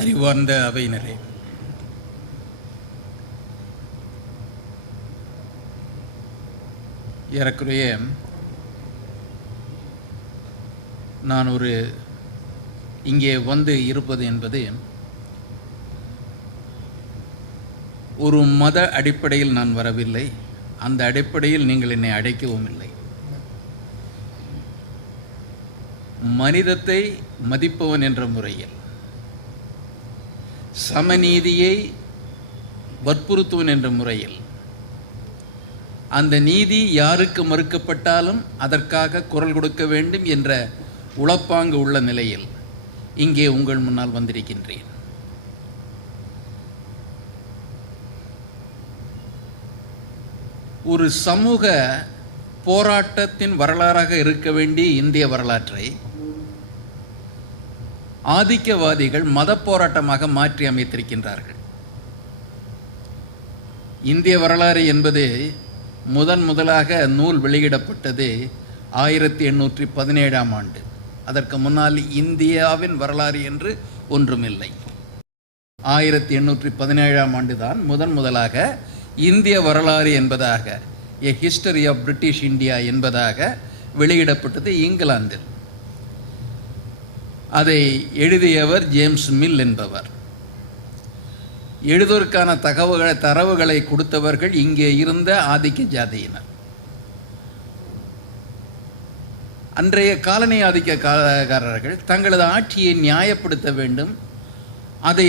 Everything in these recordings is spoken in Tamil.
அறிவார்ந்த அவையினரே, ஏறக்குறைய நான் இங்கே வந்து இருப்பது என்பது ஒரு மத அடிப்படையில் நான் வரவில்லை. அந்த அடிப்படையில் நீங்கள் என்னை அழைக்கவும் இல்லை. மனிதத்தை மதிப்பவன் என்ற முறையில், சமநீதியை வற்புறுத்துவன் என்ற முறையில், அந்த நீதி யாருக்கு மறுக்கப்பட்டாலும் அதற்காக குரல் கொடுக்க வேண்டும் என்ற உளப்பாங்கு உள்ள நிலையில் இங்கே உங்கள் முன்னால் வந்திருக்கின்றேன். ஒரு சமூக போராட்டத்தின் வரலாறாக இருக்க வேண்டிய இந்திய வரலாற்றை ஆதிக்கவாதிகள் மத போராட்டமாக மாற்றி அமைத்திருக்கின்றார்கள். இந்திய வரலாறு என்பது முதலாக நூல் வெளியிடப்பட்டது 1817ஆம் ஆண்டு. அதற்கு முன்னால் இந்தியாவின் வரலாறு என்று ஒன்றுமில்லை. 1817ஆம் ஆண்டு தான் முதலாக இந்திய வரலாறு என்பதாக, எ ஹிஸ்டரி ஆஃப் பிரிட்டிஷ் இந்தியா என்பதாக வெளியிடப்பட்டது இங்கிலாந்தில். அதை எழுதியவர் ஜேம்ஸ் மில் என்பவர். எழுதுவதற்கான தரவுகளை கொடுத்தவர்கள் இங்கே இருந்த ஆதிக்க ஜாதியினர். அன்றைய காலனி ஆதிக்கக்காரர்கள் தங்களது ஆட்சியை நியாயப்படுத்த வேண்டும், அதை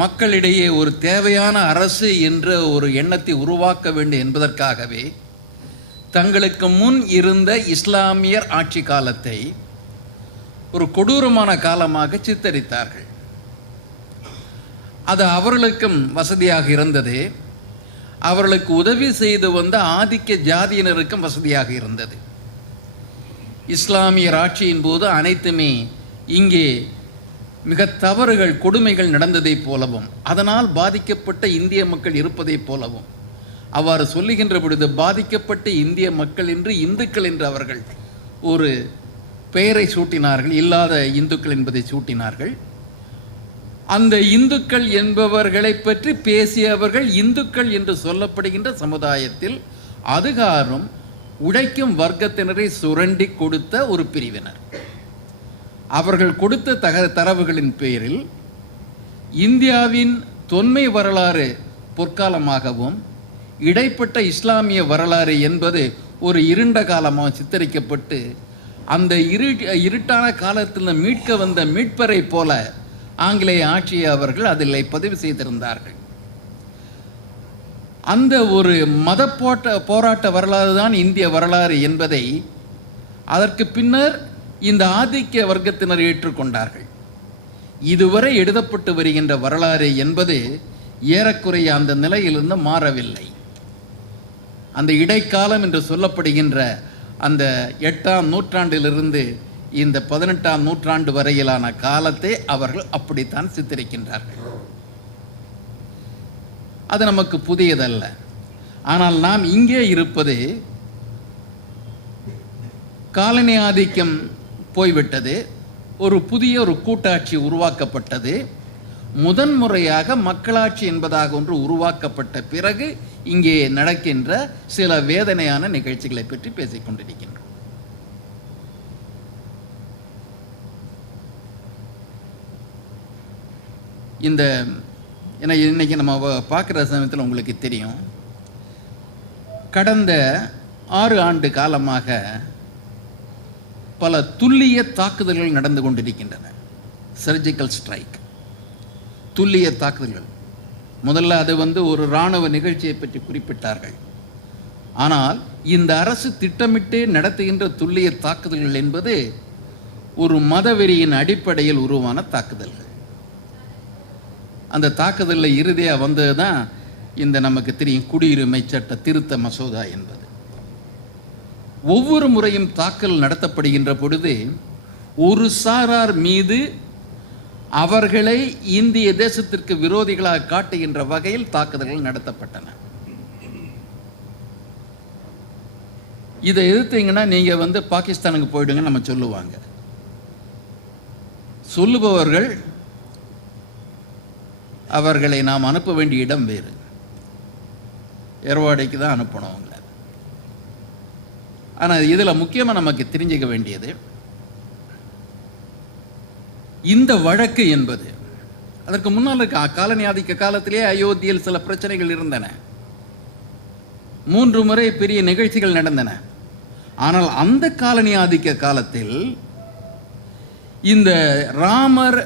மக்களிடையே ஒரு தேவையான அரசு என்ற ஒரு எண்ணத்தை உருவாக்க வேண்டும் என்பதற்காகவே தங்களுக்கு முன் இருந்த இஸ்லாமியர் ஆட்சி காலத்தை ஒரு கொடூரமான காலமாக சித்தரித்தார்கள். அது அவர்களுக்கும் வசதியாக இருந்தது, அவர்களுக்கு உதவி செய்து வந்த ஆதிக்க ஜாதியினருக்கும் வசதியாக இருந்தது. இஸ்லாமியர் ஆட்சியின் போது அனைத்துமே இங்கே மிக தவறுகள், கொடுமைகள் நடந்ததைப் போலவும், அதனால் பாதிக்கப்பட்ட இந்திய மக்கள் இருப்பதைப் போலவும், அவ்வாறு சொல்லுகின்ற பொழுது பாதிக்கப்பட்ட இந்திய மக்கள் என்று, இந்துக்கள் என்று அவர்கள் ஒரு பெயரை சூட்டினார்கள். இல்லாத இந்துக்கள் என்பதை சூட்டினார்கள். அந்த இந்துக்கள் என்பவர்களை பற்றி பேசியவர்கள் இந்துக்கள் என்று சொல்லப்படுகின்ற சமுதாயத்தில் அதிகாரம் உழைக்கும் வர்க்கத்தினரை சுரண்டி கொடுத்த ஒரு பிரிவினர். அவர்கள் கொடுத்த தரவுகளின் பேரில் இந்தியாவின் தொன்மை வரலாறு பொற்காலமாகவும் இடைப்பட்ட இஸ்லாமிய வரலாறு என்பது ஒரு இருண்ட காலமாக சித்தரிக்கப்பட்டு, அந்த இருட்டான காலத்தில் மீட்க வந்த மீட்பரை போல ஆங்கிலேய ஆட்சியை அவர்கள் அதில் பதிவு செய்திருந்தார்கள். அந்த ஒரு மத போராட்ட வரலாறு தான் இந்திய வரலாறு என்பதை அதற்கு பின்னர் இந்த ஆதிக்க வர்க்கத்தினர் ஏற்றுக்கொண்டார்கள். இதுவரை எழுதப்பட்டு வருகின்ற வரலாறு என்பது ஏறக்குறைய அந்த நிலையிலிருந்து மாறவில்லை. அந்த இடைக்காலம் என்று சொல்லப்படுகின்ற அந்த 8ஆம் நூற்றாண்டிலிருந்து இந்த 18ஆம் நூற்றாண்டு வரையிலான காலத்தை அவர்கள் அப்படித்தான் சித்தரிக்கின்றார்கள். அது நமக்கு புதியதல்ல. ஆனால் நாம் இங்கே இருப்பது காலனி ஆதிக்கம் போய்விட்டது, ஒரு புதிய கூட்டாட்சி உருவாக்கப்பட்டது. முதன்முறையாக மக்களாட்சி என்பதாக ஒன்று உருவாக்கப்பட்ட பிறகு இங்கே நடக்கின்ற சில வேதனையான நிகழ்ச்சிகளை பற்றி பேசிக்கொண்டிருக்கின்றோம். இன்னைக்கு நம்ம பார்க்குற சமயத்தில் உங்களுக்கு தெரியும், கடந்த 6 ஆண்டு காலமாக பல துல்லிய தாக்குதல்கள் நடந்து கொண்டிருக்கின்றன. சர்ஜிக்கல் ஸ்ட்ரைக், துல்லிய தாக்குதல்கள். முதல்ல அது ஒரு இராணுவ நிகழ்ச்சியை பற்றி குறிப்பிட்டார்கள். ஆனால் இந்த அரசு திட்டமிட்டே நடத்துகின்ற துல்லிய தாக்குதல்கள் என்பது ஒரு மதவெறியின் அடிப்படையில் உருவான தாக்குதல்கள். அந்த தாக்குதலில் இறுதியாக வந்தது தான் இந்த நமக்கு தெரியும் குடியுரிமை சட்ட திருத்த மசோதா என்பது. ஒவ்வொரு முறையும் தாக்கல் நடத்தப்படுகின்ற பொழுது ஒரு சாரார் மீது அவர்களை இந்திய தேசத்திற்கு விரோதிகளாக காட்டுகின்ற வகையில் தாக்குதல்கள் நடத்தப்பட்டன. இதை எதிர்த்தீங்கன்னா நீங்க பாகிஸ்தானுக்கு போயிடுங்க நம்ம சொல்லுவாங்க. சொல்லுபவர்கள் அவர்களை நாம் அனுப்ப வேண்டிய இடம் வேறு, எர்வாடிக்கு தான் அனுப்பணும் அவங்கள. ஆனால் இதில் முக்கியமாக நமக்கு தெரிஞ்சுக்க வேண்டியது, இந்த வழக்கு என்பது அதற்கு முன்னால் காலனி ஆதிக்க காலத்திலே அயோத்தியில் சில பிரச்சனைகள் இருந்தன, 3 முறை பெரிய நிகழ்ச்சிகள் நடந்தன. ஆனால் அந்த காலனி ஆதிக்க காலத்தில் இந்த ராமர்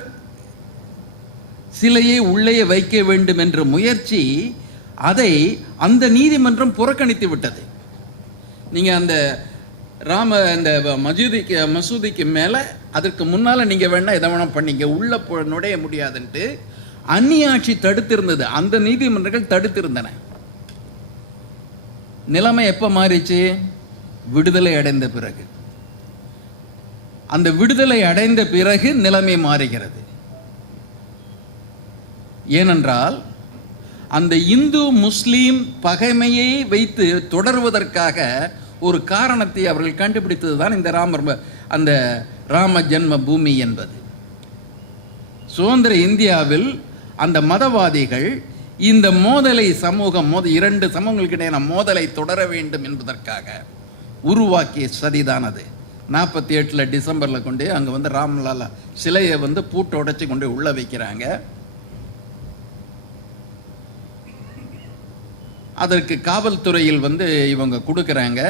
சிலையை உள்ளே வைக்க வேண்டும் என்ற முயற்சி, அதை அந்த நீதிமன்றம் புறக்கணித்து விட்டது. நீங்கள் அந்த அந்த மசூதிக்கு மேலே அதற்கு முன்னால் நீங்கள் வேணால் எதை வேணால் பண்ணிங்க, உள்ளே நுழைய முடியாதுன்ட்டு அந்நியாட்சி தடுத்திருந்தது, அந்த நீதிமன்றங்கள் தடுத்திருந்தன. நிலைமை எப்போ மாறிச்சு? விடுதலை அடைந்த பிறகு. அந்த விடுதலை அடைந்த பிறகு நிலைமை மாறுகிறது. ஏனென்றால் அந்த இந்து முஸ்லீம் பகைமையை வைத்து தொடர்வதற்காக ஒரு காரணத்தை அவர்கள் கண்டுபிடித்தது தான் இந்த அந்த ராம ஜென்ம பூமி என்பது. சுதந்திர இந்தியாவில் அந்த மதவாதிகள் இந்த மோதலை இரண்டு சமூகங்களுக்கு இடையான மோதலை தொடர வேண்டும் என்பதற்காக உருவாக்கிய சதிதான் அது. 48 டிசம்பரில் கொண்டு அங்கே ராம்லாலா சிலையை பூட்டை உடைச்சி கொண்டு உள்ள வைக்கிறாங்க. அதற்கு காவல்துறையில் இவங்க கொடுக்குறாங்க,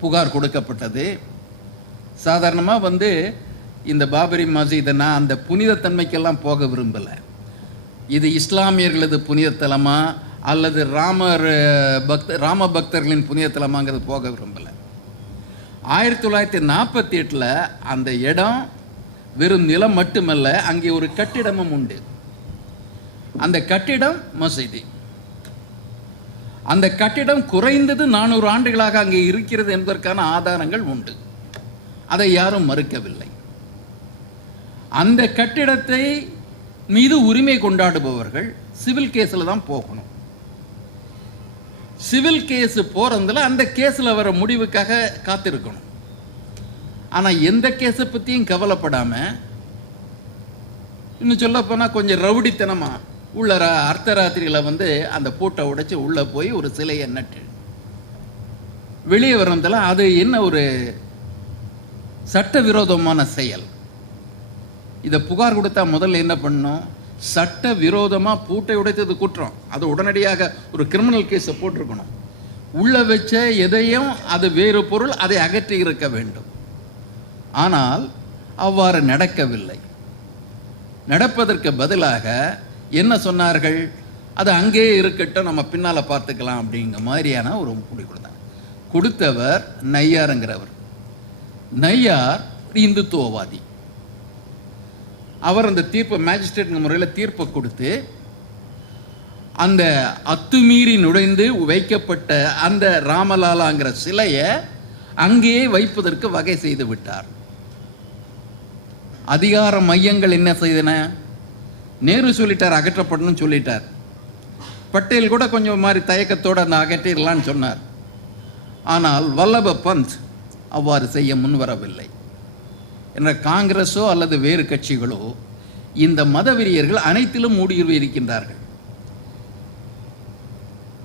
புகார் கொடுக்கப்பட்டது. சாதாரணமாக இந்த பாபரி மஸ்ஜிதை நான் அந்த புனிதத்தன்மைக்கெல்லாம் போக விரும்பலை. இது இஸ்லாமியர்களது புனிதத்தலமா அல்லது ராம பக்தர்களின் புனிதத்தலமாங்கிறது போக விரும்பலை. 1948 அந்த இடம் வெறும் நிலம் மட்டுமல்ல, அங்கே ஒரு கட்டிடமும் உண்டு. அந்த கட்டிடம் மசூதி. அந்த கட்டிடம் குறைந்தது 400 ஆண்டுகளாக அங்கே இருக்கிறது என்பதற்கான ஆதாரங்கள் உண்டு. அதை யாரும் மறுக்கவில்லை. அந்த கட்டிடத்தை மீது உரிமை கொண்டாடுபவர்கள் சிவில் கேஸில் தான் போகணும். சிவில் கேஸ் போறதுல அந்த கேஸில் வர முடிவுக்காக காத்திருக்கணும். ஆனால் எந்த கேஸை பற்றியும் கவலைப்படாமல், இன்னும் சொல்ல போனால் கொஞ்சம் ரவுடித்தனமா உள்ள அர்த்தராத்திரியில் அந்த பூட்டை உடைச்சி உள்ளே போய் ஒரு சிலையை நட்டு வெளியே வர்றதில் அது என்ன ஒரு சட்டவிரோதமான செயல். இதை புகார் கொடுத்தா முதல்ல என்ன பண்ணணும்? சட்ட விரோதமாக பூட்டை உடைத்தது குற்றம், அது உடனடியாக ஒரு கிரிமினல் கேஸை போட்டிருக்கணும். உள்ள வச்ச எதையும் அது வேறு பொருள், அதை அகற்றி இருக்க வேண்டும். ஆனால் அவ்வாறு நடக்கவில்லை. நடப்பதற்கு பதிலாக என்ன சொன்னார்கள்? அது அங்கேயே இருக்கட்டும், நம்ம பின்னால் பார்த்துக்கலாம் அப்படிங்கிற மாதிரியான ஒரு முடிவு கொடுத்தாங்க. கொடுத்தவர் நையாருங்கிறவர். நையார் இந்துத்துவவாதி. அவர் அந்த தீர்ப்பை மேஜிஸ்ட்ரேட் முறையில் தீர்ப்பை கொடுத்து அந்த அத்துமீறி நுழைந்து வைக்கப்பட்ட அந்த ராமலாலாங்கிற சிலையை அங்கேயே வைப்பதற்கு வகை செய்து விட்டார். அதிகார மையங்கள் என்ன செய்தன? நேரு சொல்லிட்டார் அகற்றப்படணும்னு சொல்லிட்டார். பட்டேல் கூட கொஞ்சம் மாதிரி தயக்கத்தோடு அந்த அகற்றிடலான்னு சொன்னார். ஆனால் வல்லப பந்த் அவ்வாறு செய்ய முன்வரவில்லை. என்ற காங்கிரஸோ அல்லது வேறு கட்சிகளோ இந்த மதவெறியர்கள் அனைத்திலும் ஊடுருவி இருக்கின்றார்கள்.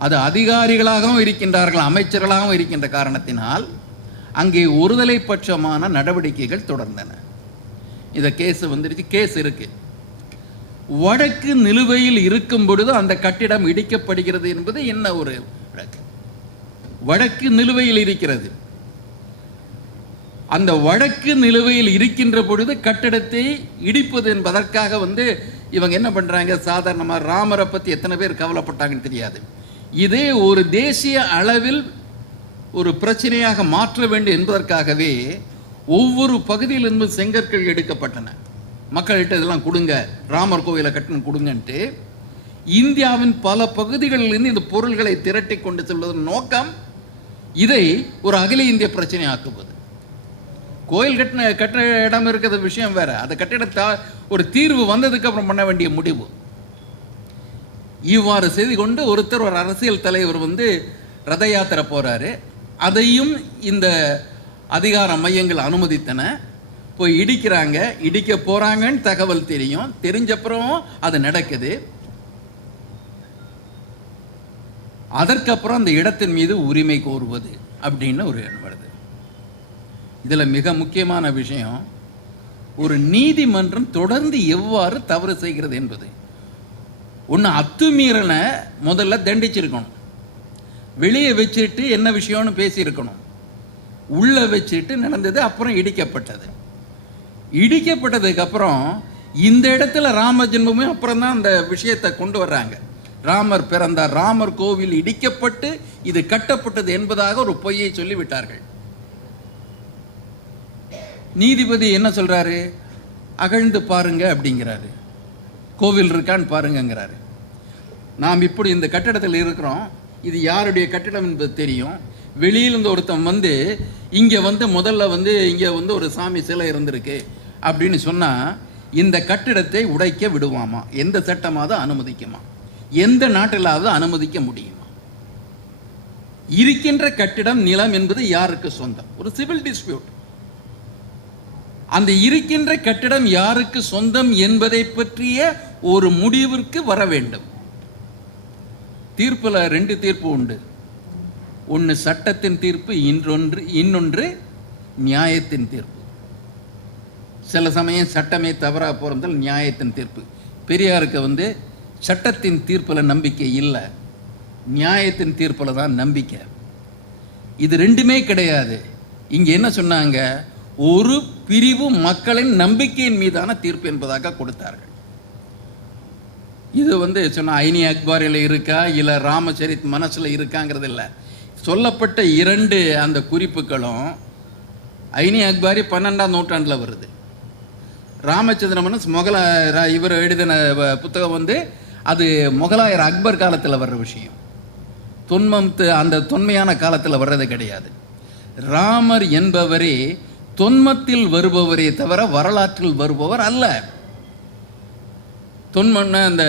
அது அதிகாரிகளாகவும் இருக்கின்றார்கள், அமைச்சர்களாகவும் இருக்கின்ற காரணத்தினால் அங்கே ஒருதலை பட்சமான நடவடிக்கைகள் தொடர்ந்தன. இந்த கேஸ் வந்துருச்சு, கேஸ் இருக்கு. வழக்கு நிலுவையில் இருக்கும் பொழுது அந்த கட்டிடம் இடிக்கப்படுகிறது என்பது என்ன ஒரு வழக்கு? வழக்கு நிலுவையில் இருக்கிறது. அந்த வழக்கு நிலுவையில் இருக்கின்ற பொழுது கட்டிடத்தை இடிப்பது என்பதற்காக இவங்க என்ன பண்றாங்க? சாதாரணமாக ராமரை பற்றி எத்தனை பேர் கவலைப்பட்டாங்கன்னு தெரியாது. இதே ஒரு தேசிய அளவில் ஒரு பிரச்சனையாக மாற்ற வேண்டும் என்பதற்காகவே ஒவ்வொரு பகுதியிலிருந்து செங்கற்கள் எடுக்கப்பட்டன. மக்கள்கிட்ட இதெல்லாம் கொடுங்க, ராமர் கோவிலை கட்டணும் கொடுங்கன்ட்டு இந்தியாவின் பல பகுதிகளிலிருந்து இந்த பொருள்களை திரட்டி கொண்டு செல்வதன் நோக்கம் இதை ஒரு அகில இந்திய பிரச்சனை ஆக்குவது. கோயில் கட்டுற இடம் இருக்கிறது விஷயம் வேற. அந்த கட்டிட ஒரு தீர்வு வந்ததுக்கு அப்புறம் பண்ண வேண்டிய முடிவு. இவ்வாறு செய்து கொண்டு ஒருத்தர், ஒரு அரசியல் தலைவர் ரத யாத்திரை போறாரு. அதையும் இந்த அதிகார மையங்கள் அனுமதித்தன. போய் இடிக்கிறாங்க, இடிக்க போறாங்கன்னு தகவல் தெரியும். தெரிஞ்சப்புறம் அது நடக்குது. அதற்கப்புறம் அந்த இடத்தின் மீது உரிமை கோருவது அப்படின்னு ஒரு எண்ணம் வருது. இதில் மிக முக்கியமான விஷயம், ஒரு நீதிமன்றம் தொடர்ந்து எவ்வாறு தவறு செய்கிறது என்பது. ஒன்று, அத்துமீறலை முதல்ல தண்டிச்சிருக்கணும். வெளியே வச்சுட்டு என்ன விஷயம்னு பேசியிருக்கணும். உள்ளே வச்சுட்டு நடந்தது, அப்புறம் இடிக்கப்பட்டது. இடிக்கப்பட்டதுக்கு அப்புறம் இந்த இடத்துல ராம ஜென்மமே அப்புறம் தான் அந்த விஷயத்தை கொண்டு வர்றாங்க. ராமர் பிறந்தார், ராமர் கோவில் இடிக்கப்பட்டு இது கட்டப்பட்டது என்பதாக ஒரு பொய்யை சொல்லிவிட்டார்கள். நீதிபதி என்ன சொல்றாரு? அகழ்ந்து பாருங்க அப்படிங்கிறாரு. கோவில் இருக்கான்னு பாருங்கிறாரு. நாம் இப்படி இந்த கட்டடத்தில் இருக்கிறோம், இது யாருடைய கட்டிடம் என்பது தெரியும். வெளியிலிருந்து ஒருத்தன் இங்கே முதல்ல இங்கே ஒரு சாமி சிலை இருந்திருக்கு அப்படின்னு சொன்னால் இந்த கட்டிடத்தை உடைக்க விடுவாமா? எந்த சட்டமாவது அனுமதிக்குமா? எந்த நாட்டிலாவது அனுமதிக்க முடியுமா? இருக்கின்ற கட்டிடம், நிலம் என்பது யாருக்கு சொந்தம்? ஒரு சிவில் டிஸ்பியூட். அந்த இருக்கின்ற கட்டிடம் யாருக்கு சொந்தம் என்பதை பற்றிய ஒரு முடிவிற்கு வர வேண்டும். தீர்ப்புல 2 தீர்ப்பு உண்டு. ஒன்று சட்டத்தின் தீர்ப்பு, இன்னொன்று நியாயத்தின் தீர்ப்பு. சில சமயம் சட்டமே தவறாக போகிறதால் நியாயத்தின் தீர்ப்பு. பெரியாருக்கு சட்டத்தின் தீர்ப்பில் நம்பிக்கை இல்லை, நியாயத்தின் தீர்ப்பில் தான் நம்பிக்கை. இது ரெண்டுமே கிடையாது. இங்கே என்ன சொன்னாங்க? ஒரு பிரிவு மக்களின் நம்பிக்கையின் மீதான தீர்ப்பு என்பதாக கொடுத்தார்கள். இது சொன்ன ஐனி அக்பாரில் இருக்கா இல்லை ராமச்சரித் மனசில் இருக்காங்கிறது இல்லை. சொல்லப்பட்ட 2 அந்த குறிப்புகளும் ஐனி அக்பாரி 12ஆம் நூற்றாண்டில் வருது. ராமச்சந்திர மனஸ் இவர் எழுதின புத்தகம் அது முகலாயர் அக்பர் காலத்தில் வர்ற விஷயம். அந்த தொன்மையான காலத்தில் வர்றது கிடையாது. ராமர் என்பவரே தொன்மத்தில் வருபவரே தவிர வரலாற்றில் வருபவர் அல்ல. தொன்மன்னா அந்த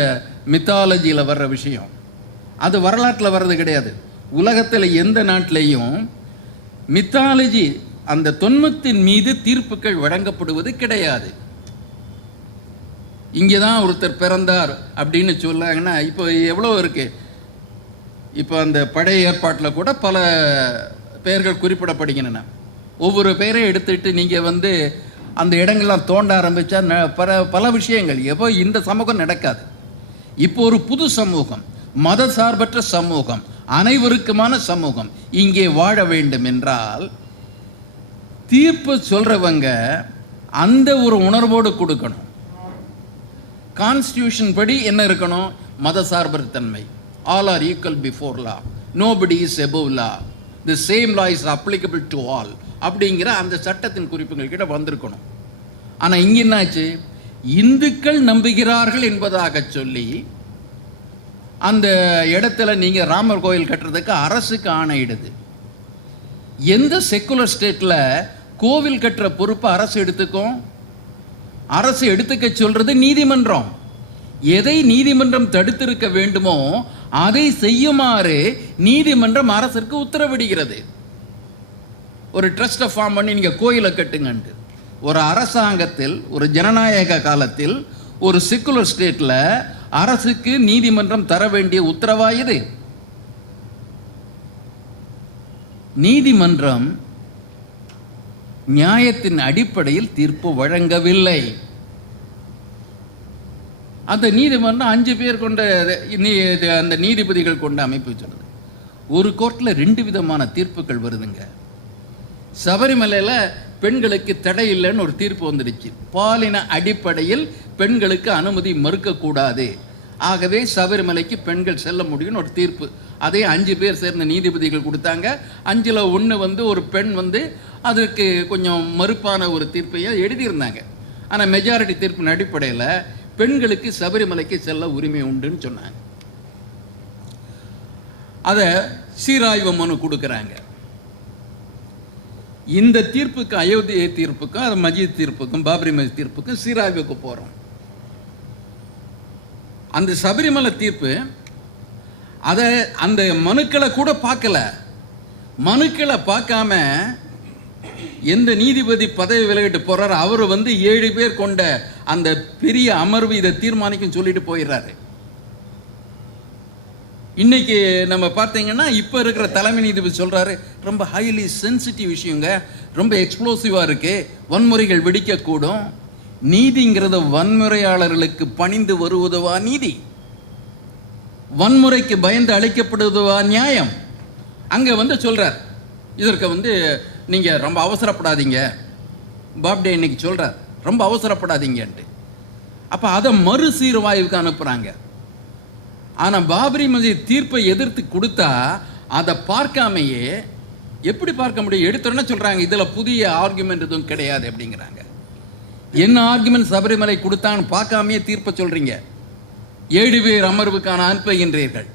மித்தாலஜியில் வர்ற விஷயம், அது வரலாற்றில் வர்றது கிடையாது. உலகத்தில் எந்த நாட்டிலையும் மித்தாலஜி, அந்த தொன்மத்தின் மீது தீர்ப்புகள் வழங்கப்படுவது கிடையாது. இங்கே தான் ஒருத்தர் பிறந்தார் அப்படின்னு சொல்லாங்கன்னா, இப்போ எவ்வளோ இருக்கு. இப்போ அந்த பழைய ஏற்பாட்டில் கூட பல பெயர்கள் குறிப்பிடப்படுகின்றன. ஒவ்வொரு பெயரை எடுத்துட்டு நீங்கள் அந்த இடங்கள்லாம் தோண்ட ஆரம்பித்தா பல விஷயங்கள் எப்போ இந்த சமூகம் நடக்காது. இப்போ ஒரு புது சமூகம், மத சார்பற்ற சமூகம், அனைவருக்குமான சமூகம் இங்கே வாழ வேண்டும் என்றால் தீர்ப்பு சொல்றவங்க அந்த ஒரு உணர்வோடு கொடுக்கணும். கான்ஸ்டியூஷன் படி என்ன இருக்கணும்? மத சார்பற்ற தன்மை. All are equal before law, nobody is above law, the same law is applicable to all அப்படிங்கிற அந்த சட்டத்தின் குறிப்புகள் கிட்ட வந்திருக்கணும். ஆனால் இங்கே என்னாச்சு? இந்துக்கள் நம்புகிறார்கள் என்பதாக சொல்லி அந்த இடத்துல நீங்கள் ராமர் கோயில் கட்டுறதுக்கு அரசுக்கு ஆணையிடுது. எந்த செக்குலர் ஸ்டேட்டில் கோவில் கட்டுற பொறுப்பை அரசு எடுத்துக்கும்? அரசு எடுத்துக்க சொல்றது நீதிமன்றம். எதை நீதிமன்றம் தடுத்திருக்க வேண்டுமோ அதை செய்யுமாறு நீதிமன்றம் அரசிற்கு உத்தரவிடுகிறது. ஒரு ட்ரஸ்ட்டை ஃபார்ம் பண்ணி நீங்கள் கோயிலை கட்டுங்கன்ட்டு ஒரு அரசாங்கத்தில், ஒரு ஜனநாயக காலத்தில், ஒரு செக்குலர் ஸ்டேட்டில் அரசுக்கு நீதிமன்றம் தர வேண்டிய உத்தரவா இது? நீதிமன்றம் நியாயத்தின் அடிப்படையில் தீர்ப்பு வழங்கவில்லை. அந்த நீதிமன்றம் 5 பேர் கொண்ட அந்த நீதிபதிகள் கொண்ட அமைப்பு சொன்னது. ஒரு கோர்ட்டில் 2 விதமான தீர்ப்புகள் வருதுங்க. சபரிமலையில் பெண்களுக்கு தடை இல்லைன்னு ஒரு தீர்ப்பு வந்துடுச்சு. பாலின அடிப்படையில் பெண்களுக்கு அனுமதி மறுக்கக்கூடாது, ஆகவே சபரிமலைக்கு பெண்கள் செல்ல முடியும்னு ஒரு தீர்ப்பு. அதே 5 பேர் சேர்ந்த நீதிபதிகள் கொடுத்தாங்க. 5ல் 1 ஒரு பெண் அதற்கு கொஞ்சம் மறுப்பான ஒரு தீர்ப்பையை எழுதியிருந்தாங்க. ஆனால் மெஜாரிட்டி தீர்ப்பின் அடிப்படையில் பெண்களுக்கு சபரிமலைக்கு செல்ல உரிமை உண்டுன்னு சொன்னாங்க. அதை சீராய்வு மனு கொடுக்குறாங்க. இந்த தீர்ப்புக்கு, அயோத்தியை தீர்ப்புக்கும், அது மஜீத் தீர்ப்புக்கும், பாபரி மஸ்ஜித் தீர்ப்புக்கும் சீராய்வுக்கு போகிறோம். அந்த சபரிமலை தீர்ப்பு அதை அந்த மனுக்களை கூட பார்க்கல. மனுக்களை பார்க்காம எந்த நீதிபதி பதவி விலகிட்டு போறாரு, அவர் 7 பேர் கொண்ட அந்த பெரிய அமர்வு இதை தீர்மானிக்கும் சொல்லிட்டு போயிடுறாரு. இன்னைக்கு நம்ம பார்த்தீங்கன்னா இப்போ இருக்கிற தலைமை நீதிபதி சொல்றாரு, ரொம்ப ஹைலி சென்சிட்டிவ் விஷயங்க, ரொம்ப எக்ஸ்ப்ளோசிவா இருக்கு, வன்முறைகள் வெடிக்கக்கூடும். நீதிங்கிறது வன்முறையாளர்களுக்கு பணிந்து வருவதுவா நீதி? வன்முறைக்கு பயந்து அழைக்கப்படுவதுவா நியாயம்? அங்க சொல்றார், இதற்கு நீங்க ரொம்ப அவசரப்படாதீங்க. பாப்டே இன்னைக்கு சொல்றார், ரொம்ப அவசரப்படாதீங்கன்ட்டு. அப்ப அதை மறுசீர்வாய்வுக்கு அனுப்புறாங்க. ஆனா பாபரி மஸ்ஜித் தீர்ப்பை எதிர்த்து கொடுத்தா அதை பார்க்காமையே, எப்படி பார்க்க முடியும்? எடுத்தோடனே சொல்றாங்க இதுல புதிய ஆர்குமெண்ட் எதுவும் கிடையாது அப்படிங்கிறாங்க. என்ன ஆர்குமெண்ட் சபரிமலை கொடுத்தான்னு பார்க்காமையே தீர்ப்பை சொல்றீங்க. 7 பேர் அமர்வுக்கான அனுப்புகின்றீர்கள்.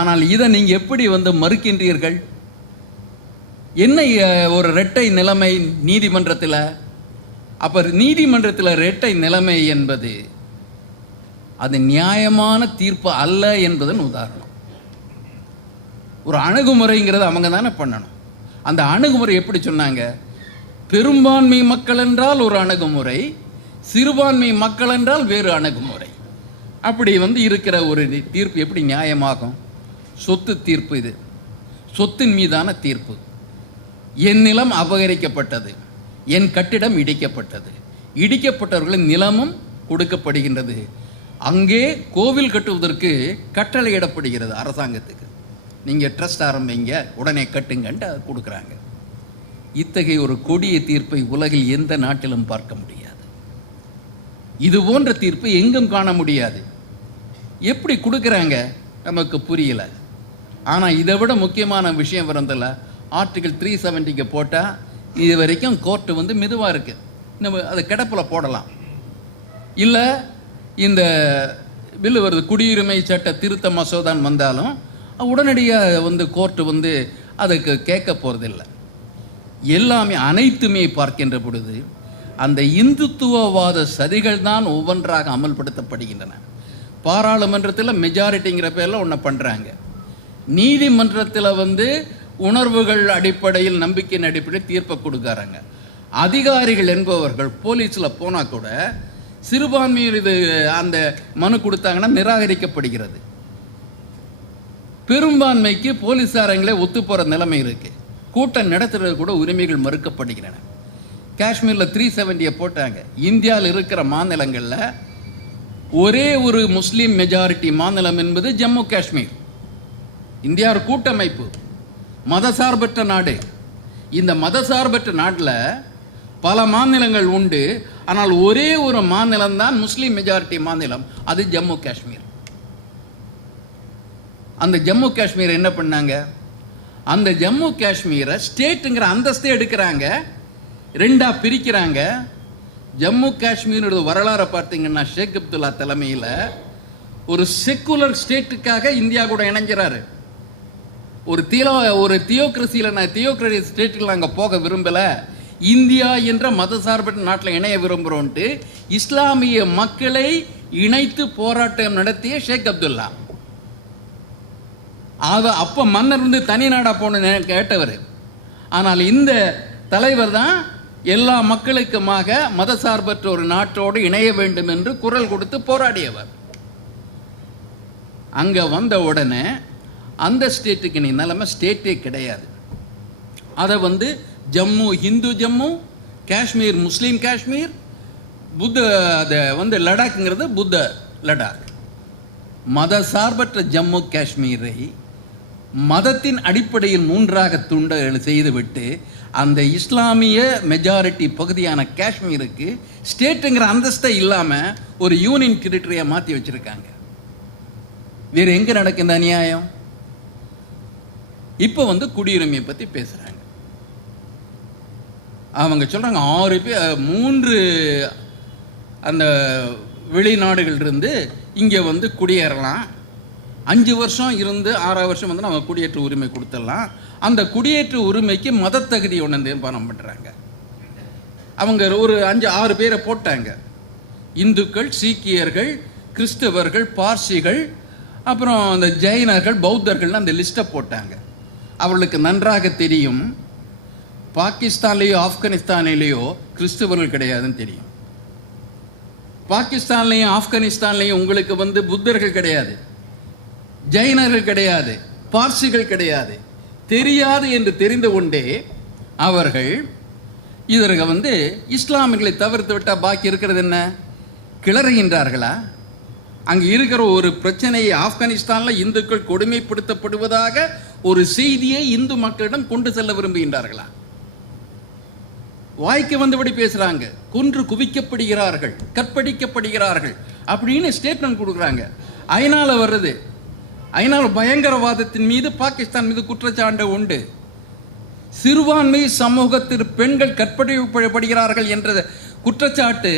ஆனால் இதை நீங்க எப்படி மறுக்கின்றீர்கள்? என்ன ஒரு இரட்டை நிலைமை நீதிமன்றத்தில்? அப்ப நீதிமன்றத்தில் இரட்டை நிலைமை என்பது அது நியாயமான தீர்ப்பு அல்ல என்பதன் உதாரணம். ஒரு அணுகுமுறைங்கிறது அவங்க தானே பண்ணணும். அந்த அணுகுமுறை எப்படி சொன்னாங்க? பெரும்பான்மை மக்கள் என்றால் ஒரு அணுகுமுறை, சிறுபான்மை மக்கள் என்றால் வேறு அணுகுமுறை. அப்படி இருக்கிற ஒரு தீர்ப்பு எப்படி நியாயமாகும்? சொத்து தீர்ப்பு இது, சொத்தின் மீதான தீர்ப்பு. என் நிலம் அபகரிக்கப்பட்டது, என் கட்டிடம் இடிக்கப்பட்டது, இடிக்கப்பட்டவர்களின் நிலமும் கொடுக்கப்படுகின்றது. அங்கே கோவில் கட்டுவதற்கு கட்டளையிடப்படுகிறது அரசாங்கத்துக்கு, நீங்க ட்ரஸ்ட் ஆரம்பிங்க, உடனே கட்டுங்கன்ட்டு கொடுக்குறாங்க. இத்தகைய ஒரு கொடிய தீர்ப்பை உலகில் எந்த நாட்டிலும் பார்க்க முடியாது. இது போன்ற தீர்ப்பு எங்கும் காண முடியாது. எப்படி கொடுக்குறாங்க நமக்கு புரியல. ஆனால் இதை விட முக்கியமான விஷயம் வரதில்ல. ஆர்டிகல் 370 போட்டால் இது வரைக்கும் கோர்ட்டு மெதுவாக இருக்கு. நம்ம அதை கிடப்பில் போடலாம். இல்லை இந்த பில்லு வருது, குடியுரிமை சட்ட திருத்த மசோதான் வந்தாலும் உடனடியாக கோர்ட்டு அதுக்கு கேட்க போகிறதில்லை. எல்லாமே அனைத்துமே பார்க்கின்ற பொழுது அந்த இந்துத்துவவாத சதிகள் தான் ஒவ்வொன்றாக அமல்படுத்தப்படுகின்றன. பாராளுமன்றத்தில் மெஜாரிட்டிங்கிற பேரில் ஒன்று பண்ணுறாங்க, நீதிமன்றத்தில் உணர்வுகள் அடிப்படையில், நம்பிக்கையின் அடிப்படையில் தீர்ப்பை கொடுக்குறாங்க. அதிகாரிகள் என்பவர்கள் போலீஸில் போனால் கூட சிறுபான்மையில் இது அந்த மனு கொடுத்தாங்கன்னா நிராகரிக்கப்படுகிறது. பெரும்பான்மைக்கு போலீஸாரங்களே ஒத்து போகிற நிலைமை இருக்கு. கூட்டம் நடத்துறது கூட உரிமைகள் மறுக்கப்படுகின்றன. காஷ்மீரில் 370 போட்டாங்க. இந்தியாவில் இருக்கிற மாநிலங்களில் ஒரே ஒரு முஸ்லீம் மெஜாரிட்டி மாநிலம் என்பது ஜம்மு காஷ்மீர். இந்தியா ஒரு கூட்டமைப்பு, மதசார்பற்ற நாடு. இந்த மதசார்பற்ற நாட்டில் பல மாநிலங்கள் உண்டு. ஆனால் ஒரே ஒரு மாநிலம் தான் முஸ்லீம் மெஜாரிட்டி மாநிலம், அது ஜம்மு காஷ்மீர். அந்த ஜம்மு காஷ்மீர் என்ன பண்ணாங்க? அந்த ஜம்மு காஷ்மீரை ஸ்டேட்டுங்கிற அந்தஸ்தே எடுக்கிறாங்க, 2ஆ பிரிக்கிறாங்க. ஜம்மு காஷ்மீரோட வரலாறை பார்த்தீங்கன்னா ஷேக் அப்துல்லா தலைமையில் ஒரு செக்குலர் ஸ்டேட்டுக்காக இந்தியா கூட இணைஞ்சிறாரு. ஒரு தியோக்ரஸியில், நான் தியோக்ரசி ஸ்டேட்டுக்கு நாங்கள் போக விரும்பலை, இந்தியா என்ற மதசார்பற்ற நாட்டில் இணைய விரும்புகிறோன்ட்டு இஸ்லாமிய மக்களை இணைத்து போராட்டம் நடத்திய ஷேக் அப்துல்லா. அப்போ மன்னர் தனி நாடாக போன கேட்டவர். ஆனால் இந்த தலைவர் தான் எல்லா மக்களுக்குமாக மதசார்பற்ற ஒரு நாட்டோடு இணைய வேண்டும் என்று குரல் கொடுத்து போராடியவர். அங்க வந்த உடனே அந்த ஸ்டேட்டுக்கு நீ நிலைமை ஸ்டேட்டே கிடையாது. அதை ஜம்மு ஹிந்து ஜம்மு, காஷ்மீர் முஸ்லீம் காஷ்மீர், அதை லடாக்ங்கிறது புத்த லடாக். மதசார்பற்ற ஜம்மு காஷ்மீரை மதத்தின் அடிப்படையில் 3ஆக துண்ட செய்துவிட்டு அந்த இஸ்லாமிய மெஜாரிட்டி பகுதியான காஷ்மீருக்கு ஸ்டேட்டுங்கிற அந்தஸ்தை இல்லாமல் ஒரு யூனியன் டெரிட்டரியை மாற்றி வச்சிருக்காங்க. வேறு எங்கே நடக்கும் இந்த அநியாயம்? இப்போ குடியுரிமையை பற்றி பேசுகிறாங்க. அவங்க சொல்கிறாங்க 6 பேர் 3 அந்த வெளிநாடுகள் இருந்து இங்கே குடியேறலாம், 5 வருஷம் இருந்து 6 வருஷம் வந்து நம்ம குடியேற்ற உரிமை கொடுத்துடலாம். அந்த குடியேற்ற உரிமைக்கு மதத்தகுதி ஒன்று தீர்மானம் பண்ணுறாங்க. அவங்க ஒரு 5-6 பேரை போட்டாங்க. இந்துக்கள், சீக்கியர்கள், கிறிஸ்தவர்கள், பார்சிகள், அப்புறம் அந்த ஜெயினர்கள், பௌத்தர்கள் அந்த லிஸ்ட்டை போட்டாங்க. அவர்களுக்கு நன்றாக தெரியும் பாகிஸ்தான்லேயோ ஆப்கானிஸ்தானிலேயோ கிறிஸ்தவர்கள் கிடையாதுன்னு தெரியும். பாகிஸ்தான்லேயும் ஆப்கானிஸ்தான்லேயும் உங்களுக்கு வந்து புத்தர்கள் கிடையாது, ஜெயினர்கள் கிடையாது, பார்சிகள் கிடையாது. தெரியாது என்று தெரிந்து கொண்டே அவர்கள் இதற்கு வந்து இஸ்லாமியர்களை தவிர்த்து விட்டால் பாக்கி இருக்கிறது என்ன? கிளறுகின்றார்களா? அங்கே இருக்கிற ஒரு பிரச்சனையை ஆப்கானிஸ்தானில் இந்துக்கள் கொடுமைப்படுத்தப்படுவதாக ஒரு செய்தியை இந்து மக்களிடம் கொண்டு செல்ல விரும்புகின்றார்களா? வாய்க்கு வந்தபடி பேசுறாங்க. கொன்று குவிக்கப்படுகிறார்கள், கற்பழிக்கப்படுகிறார்கள் அப்படின்னு ஸ்டேட்மெண்ட் கொடுக்குறாங்க. ஐநால வருது. ஐநால பயங்கரவாதத்தின் மீது பாகிஸ்தான் மீது குற்றச்சாட்டு உண்டு. சிறுபான்மை சமூகத்தில் பெண்கள் கற்பழிக்கப்படுகிறார்கள் என்ற குற்றச்சாட்டு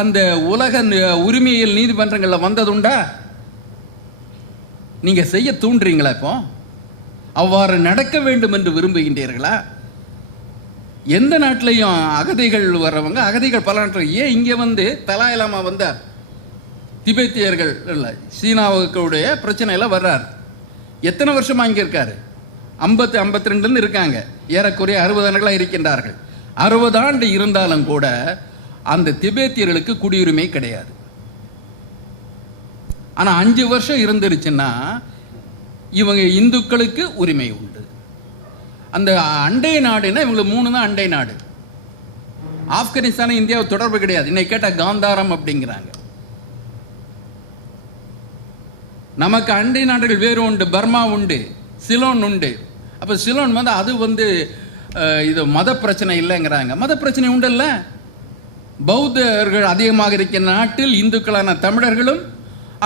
அந்த உலக உரிமையியல் நீதிமன்றங்களில் வந்ததுண்டா? நீங்க செய்ய தூண்டுறீங்களா? இப்போ அவ்வாறு நடக்க வேண்டும் என்று விரும்புகின்றீர்களா? எந்த நாட்டிலையும் அகதிகள் வர்றவங்க, அகதிகள் பல நாட்டில் ஏன் இங்கே வந்து தலாய் லாமா வந்தார், திபெத்தியர்கள் இல்லை சீனாவுடைய பிரச்சனையில் வர்றார். எத்தனை வருஷமாக இங்கே இருக்காரு? 52 இருக்காங்க. ஏறக்குறைய 60 ஆண்டுகளாக இருக்கின்றார்கள். 60 ஆண்டு இருந்தாலும் கூட அந்த திபெத்தியர்களுக்கு குடியுரிமை கிடையாது. ஆனால் 5 வருஷம் இருந்துருச்சுன்னா இவங்க இந்துக்களுக்கு உரிமை உண்டு. அந்த அண்டை நாடுன்னா இவங்களுக்கு 3 தான் அண்டை நாடு. ஆப்கானிஸ்தானும் இந்தியாவுக்கு தொடர்பு கிடையாது. இன்னைக்கு கேட்டால் காந்தாரம் அப்படிங்கிறாங்க. நமக்கு அண்டை நாடுகள் வேறு உண்டு. பர்மா உண்டு, சிலோன் உண்டு. அப்போ சிலோன் வந்து அது வந்து இது மத பிரச்சனை இல்லைங்கிறாங்க. மத பிரச்சனை உண்டு இல்லை. பௌத்தர்கள் அதிகமாக இருக்கிற நாட்டில் இந்துக்களான தமிழர்களும்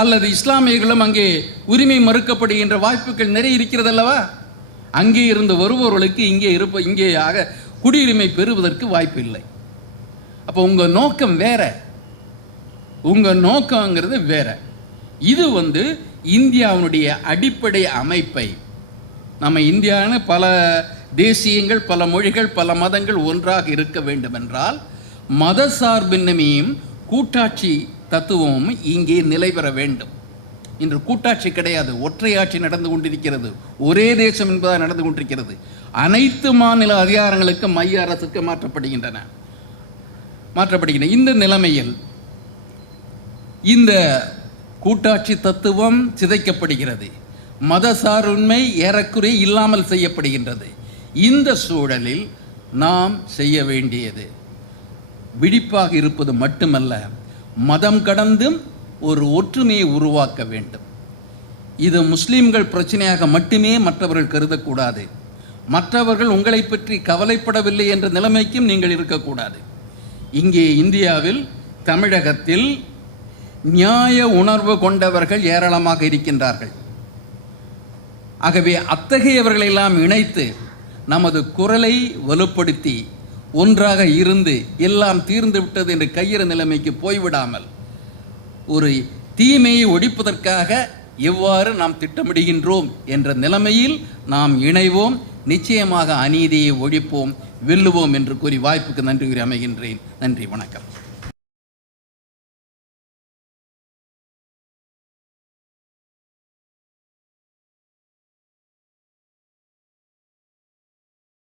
அல்லது இஸ்லாமியர்களும் அங்கே உரிமை மறுக்கப்படுகின்ற வாய்ப்புகள் நிறைய இருக்கிறது அல்லவா? அங்கே இருந்து வருபவர்களுக்கு இங்கே குடியுரிமை பெறுவதற்கு வாய்ப்பு இல்லை. அப்போ உங்கள் நோக்கம் வேற, உங்கள் நோக்கங்கிறது வேற. இது வந்து இந்தியாவுடைய அடிப்படை அமைப்பை, நம்ம இந்தியான்னு பல தேசியங்கள், பல மொழிகள், பல மதங்கள் ஒன்றாக இருக்க வேண்டும் என்றால் மத சார்பின்மையும் கூட்டாட்சி தத்துவமும் இங்கே நிலை பெற வேண்டும். இன்று கூட்டாட்சி கிடையாது, ஒற்றையாட்சி நடந்து கொண்டிருக்கிறது. ஒரே தேசம் என்பதாக நடந்து கொண்டிருக்கிறது. அனைத்து மாநில அதிகாரங்களுக்கு மைய அரசுக்கு மாற்றப்படுகின்றன. இந்த நிலைமையில் இந்த கூட்டாட்சி தத்துவம் சிதைக்கப்படுகிறது. மத சார்பின்மை ஏறக்குறைய இல்லாமல் செய்யப்படுகின்றது. இந்த சூழலில் நாம் செய்ய வேண்டியது விழிப்பாக இருப்பது மட்டுமல்ல, மதம் கடந்தும் ஒரு ஒற்றுமையை உருவாக்க வேண்டும். இது முஸ்லிம்கள் பிரச்சனையாக மட்டுமே மற்றவர்கள் கருதக்கூடாது. மற்றவர்கள் உங்களை பற்றி கவலைப்படவில்லை என்ற நிலைமைக்கும் நீங்கள் இருக்கக்கூடாது. இங்கே இந்தியாவில், தமிழகத்தில் நியாய உணர்வு கொண்டவர்கள் ஏராளமாக இருக்கின்றார்கள். ஆகவே அத்தகையவர்களெல்லாம் இணைத்து நமது குரலை வலுப்படுத்தி ஒன்றாக இருந்து எல்லாம் தீர்ந்து விட்டது என்று கையிற நிலைமைக்கு போய்விடாமல் ஒரு தீமையை ஒழிப்பதற்காக எவ்வாறு நாம் திட்டமிடுகின்றோம் என்ற நிலைமையில் நாம் இணைவோம். நிச்சயமாக அநீதியை ஒழிப்போம், வெல்லுவோம் என்று கூறி வாய்ப்புக்கு நன்றி கூறி அமைகின்றேன். நன்றி, வணக்கம்.